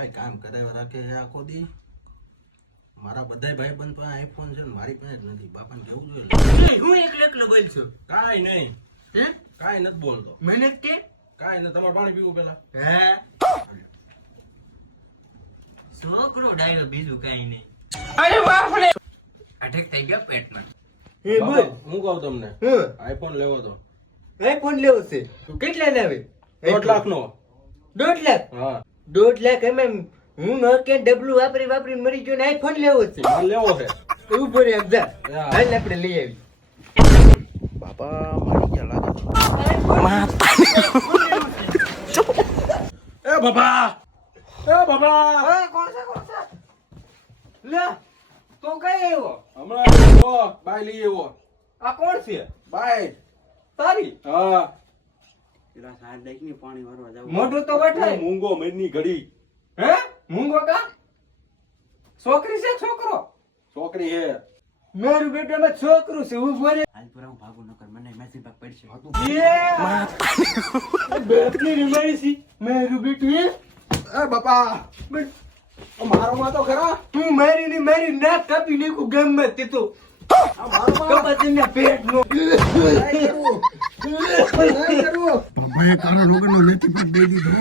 બાપા કામ કરાવ્યા રાખે છે આખો દી. મારા બધા ભાઈબંધ પાસે આઈફોન છે ને મારી પાસે જ નથી. બાપાને કેવું જોઈએ. હું એકલો બોલ છું. કાઈ નહીં, કાઈ નથી બોલતો. મને કે કાઈ નહીં. તમારે પાણી પીવું પેલા. હે છોકરો ડાયો, બીજું કઈ નહીં. અરે બાપ રે, અટેક થઈ ગયો પેટમાં. બાપા, હું કહું તમને, આઈફોન લેવો તો આઈફોન લેવો છે તો કેટલા લાવે? 1.5 લાખ નો. 1.5 લાખ? હા, 1.5 લાખ એમ હું ન કે ડબલું વાપરી મરી ગયો ને આઈફોન લેવો છે. મારે લેવો છે. ઉભો રે અબજા, હાલ આપણે લઈ આવી. બાપા મારી ગયા લાગે. એ બાપા, એ બાપા, કોણ છે લે તો કઈ આવ્યો? હમણાં જો બાય લઈ આવ્યો. આ કોણ છે? બાય તારી? હા. પેલા સાહેબ દેખ ની પાણી ભરવા જાવ. મોઢું તો વઠાય. મૂંગો મહિની ઘડી. હે મૂંગો કા? છોકરી છે છોકરો? છોકરી હે. મારું બેટામાં છોકરું છે. ઉભો રે. હાલ પર હું ભાગું ન કર, મને મેસેજ ભાગ પડશે. બેટની રીમાઈ છે મારું બેટું. એ બાપા, મારો માં તો ખરા. તું મારી નાક કાપી નાખું ગામમાં તે તો. આ મારો માં કપાતીના પેટનો. નહીં કરું. ભાઈ કાળો રોગનો નથી પણ દઈ દીધો.